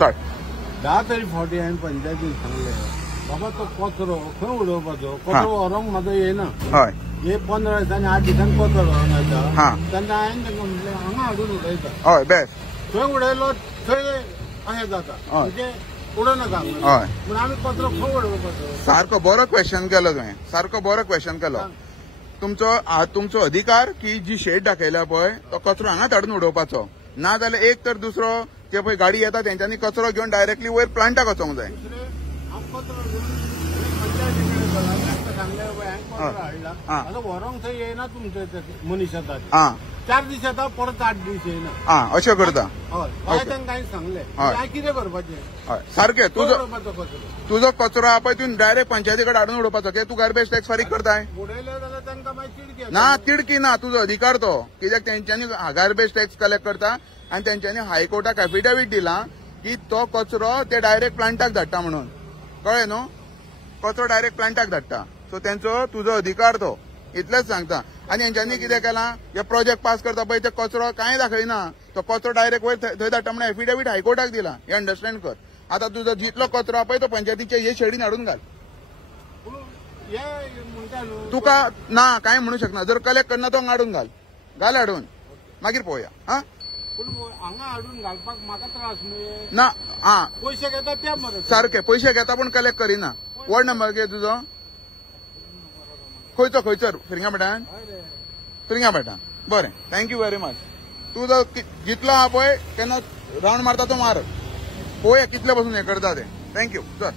Start. 10 तरी फावटी हांवें पंचायतीन सांगले बाबा तो कचरो खंय उडोवपाचो. कचरो व्हरोंक म्हाजो येना. हय हे 15 दिसांनी 8 दिसांनी कचरो व्हरोंक येता. हा. तेन्ना हांवें तांकां म्हटलें हांगा हाडून उडयता. हय बेस्ट. थंय उडयलो थंय अशें जाता. म्हणजे उडोवनाका हांगा. हय पूण आमी कचरो खंय उडोवपाचो. सारको बरो क्वेश्चन केलो तुवें. सारको बरो क्वेश्चन केलो. तुमचो अधिकार की जी शेड दाखयल्या पळय तो कचरो हांगाच हाडून उडोवपाचो. ना जाल्यार एक तर दुसरो ते पळय गाडी येता तेंच्यांनी कचरो घेवन डायरेक्टली वयर प्लांटाक वचोंक जाय. हांव कचरो घेवन पंचायती कडेन गेलो. तांकां सांगलें हांवें कचरो हाडला. आतां व्हरोंक थंय येना तुमचे मनीस येतात. 4 दीस येता परत 8 दीस येना. अशें करता. हय हांवें तांकां हांवें सांगलें हांवें कितें करपाचें. हय सारकें. तुजो कचरो आहा पळय तूं डायरेक्ट पंचायती कडेन हाडून उडोवपाचो. की तूं गार्बेज टॅक्स फारीक करताय. उडयले जाल्यार तांकां मागीर तिडकी ना तिडकी ना. तुजो अधिकार तो. कित्याक तेंच्यांनी गार्बेज टॅक्स कलेक्ट करता आनी तेंच्यांनी हायकोर्टाक एफिडेवीट दिला की तो कचरो ते डायरेक्ट प्लांटाक धाडटा म्हणून. कळ्ळें न्हू. कचरो डायरेक्ट प्लांटाक धाडटा. सो तेंचो तुजो अधिकार तो. इतलेंच सांगता. आनी हेंच्यांनी कितें केलां हे प्रोजेक्ट पास करता पळय ते कचरो कांय दाखयना. तो कचरो डायरेक्ट वयर थंय धाडटा म्हणून एफिडेवीट हायकोर्टाक दिला. हे अंडरस्टँड कर. आतां तुजो जितलो कचरो आहा पळय तो पंचायतीचे हे शेडीन हाडून घाल. तुका ना कांय म्हणू शकना. जर कलेक्ट करना तो हाडून घाल. घाल हाडून मागीर पळोवया. हा हांगा हाडून घालपाक म्हाका त्रास न्हय. ना पयशे घेता ते मरे. सारकें पयशे घेता पूण कलेक्ट करिना. वॉर्ड नंबर कितें तुजो. खंयचो फिरंगापेटान. फिरंगापेटान. बरें थँक्यू व्हेरी मच. तूं जो जितलो आहा पळय केन्ना रावंड मारता तो मार. पळोवया कितले पासून हें करता ते. थँक्यू चल.